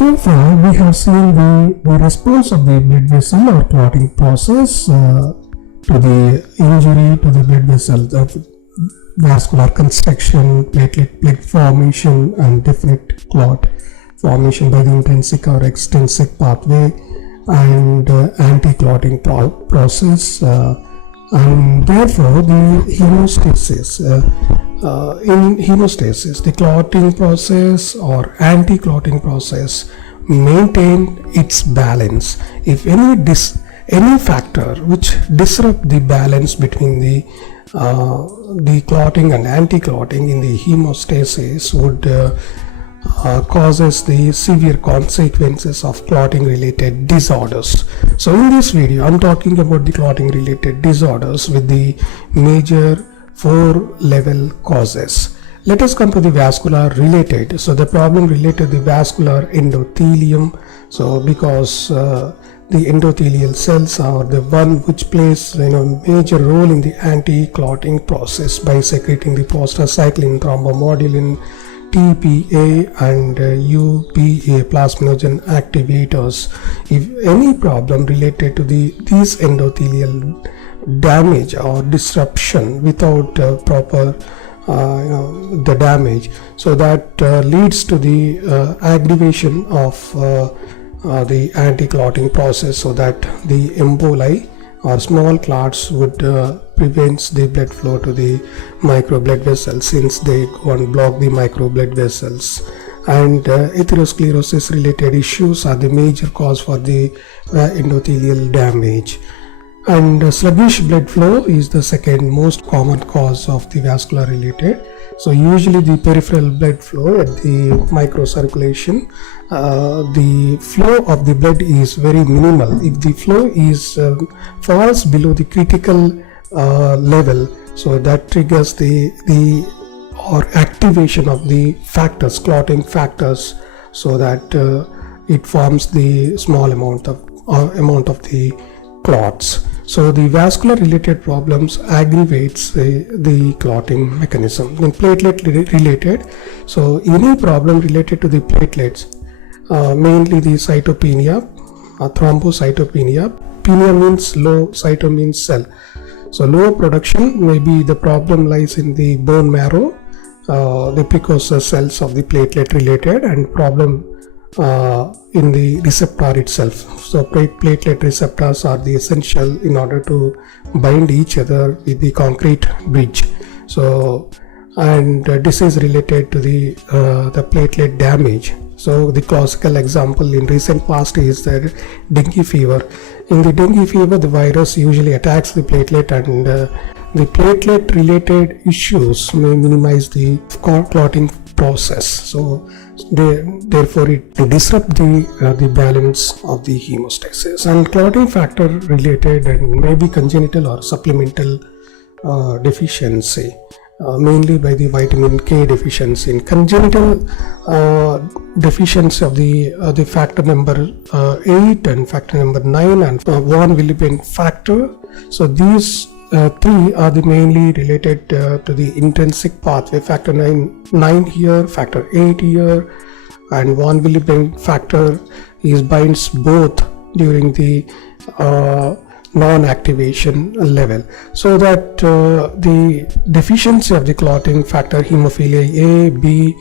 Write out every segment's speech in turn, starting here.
so far we have seen the response of the blood vessel or clotting process to the injury to the blood vessel, the vascular constriction, platelet plug formation, and definite clot formation by the intrinsic or extrinsic pathway, and anti-clotting process, and therefore the hemostasis. In hemostasis, the clotting process or anti-clotting process maintain its balance. If any factor which disrupt the balance between the clotting and anti-clotting in the hemostasis would causes the severe consequences of clotting related disorders. So in this video I'm talking about the clotting related disorders with the major 4 level causes. Let us come to the vascular related. So the problem related to the vascular endothelium. So because the endothelial cells are the one which plays major role in the anti-clotting process by secreting the prostacyclin, thrombomodulin, TPA and UPA plasminogen activators. If any problem related to these endothelial damage or disruption without proper the damage, so that leads to the aggravation of the anti-clotting process, so that the emboli or small clots would prevents the blood flow to the micro blood vessels, since they go and block the micro blood vessels. And atherosclerosis related issues are the major cause for the endothelial damage. And sluggish blood flow is the second most common cause of the vascular related. So usually the peripheral blood flow at the microcirculation, the flow of the blood is very minimal. If the flow is falls below the critical level, so that triggers the activation of the factors, clotting factors, so that it forms the small amount of the clots. So the vascular related problems aggravates the clotting mechanism. Then platelet related, so any problem related to the platelets, mainly the cytopenia, thrombocytopenia. Penia means low, cyto means cell. So low production, maybe the problem lies in the bone marrow, the precursor cells of the platelet related, and problem in the receptor itself. So platelet receptors are the essential in order to bind each other with the concrete bridge. So and disease related to the platelet damage. So the classical example in recent past is the dengue fever. In the dengue fever, the virus usually attacks the platelet, and the platelet related issues may minimize the clotting process. So therefore it disrupt the balance of the hemostasis. And clotting factor related and maybe congenital or supplemental deficiency, mainly by the vitamin K deficiency. In congenital deficiency of the factor number 8 and factor number 9 and von Willebrand factor. So these 3 are the mainly related to the intrinsic pathway. Factor 9 here, factor 8 here, and von Willebrand factor binds both during the non-activation level, so that the deficiency of the clotting factor hemophilia A, B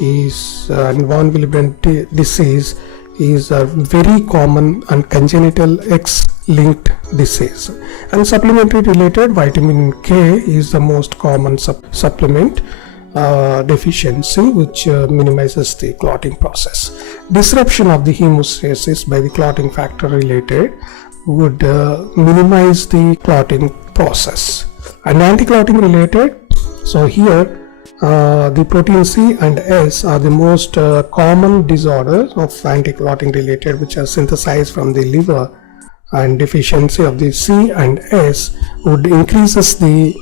is and von Willebrand disease is a very common and congenital X-linked disease. And supplementary related, vitamin K is the most common supplement deficiency, which minimizes the clotting process. Disruption of the hemostasis by the clotting factor related would minimize the clotting process. And anti-clotting related, so here the protein C and S are the most common disorders of anti-clotting related, which are synthesized from the liver, and deficiency of the C and S would increases the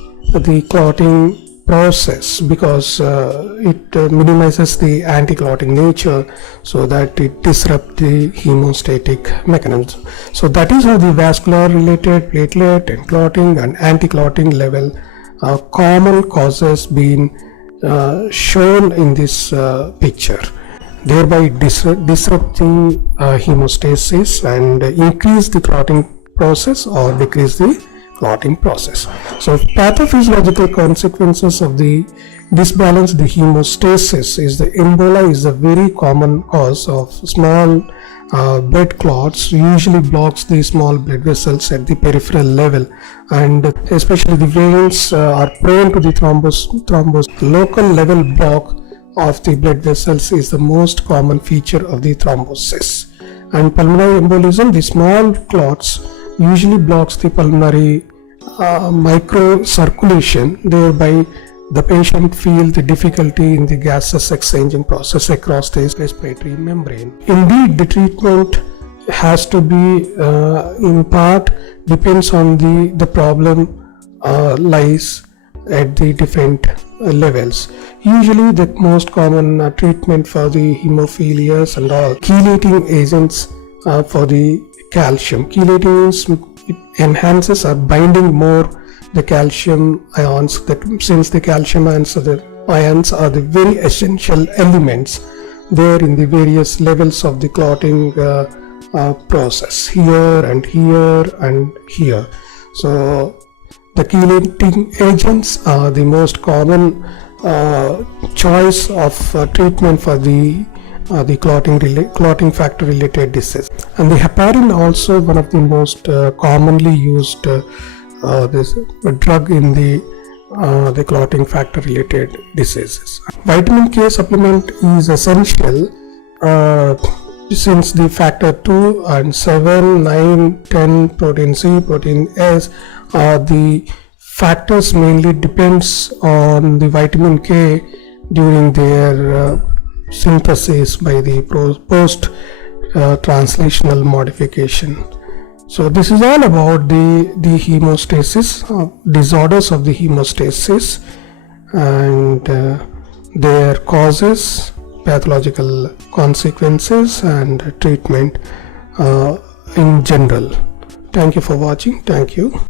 clotting process, because it minimizes the anti-clotting nature, so that it disrupts the hemostatic mechanism. So that is how the vascular related, platelet and clotting and anti-clotting level common causes being shown in this picture. thereby disrupt the hemostasis and increase the clotting process or decrease the clotting process. So pathophysiological consequences of the disbalanced hemostasis is the ebola is a very common cause of small blood clots, usually blocks the small blood vessels at the peripheral level, and especially the veins are prone to the thrombus. Local level block of the blood vessels is the most common feature of the thrombosis. And pulmonary embolism, the small clots usually blocks the pulmonary microcirculation, thereby the patient feel the difficulty in the gases exchanging process across the respiratory membrane. Indeed, the treatment has to be in part depends on the problem lies at the different levels. Usually the most common treatment for the hemophilias and all chelating agents for the calcium. Chelating means it enhances or binding more the calcium ions, that since the calcium ions are the very essential elements there in the various levels of the clotting process, here and here and here. So the chelating agents are the most common choice of treatment for the clotting factor related disease. And the heparin also one of the most commonly used this drug in the clotting factor related diseases. Vitamin K supplement is essential since the factor 2 and 7, 9, 10, protein C, protein S are the factors mainly depends on the vitamin K during their synthesis by the post translational modification. So this is all about the hemostasis, disorders of the hemostasis and their causes, pathological consequences and treatment in general. Thank you for watching. Thank you.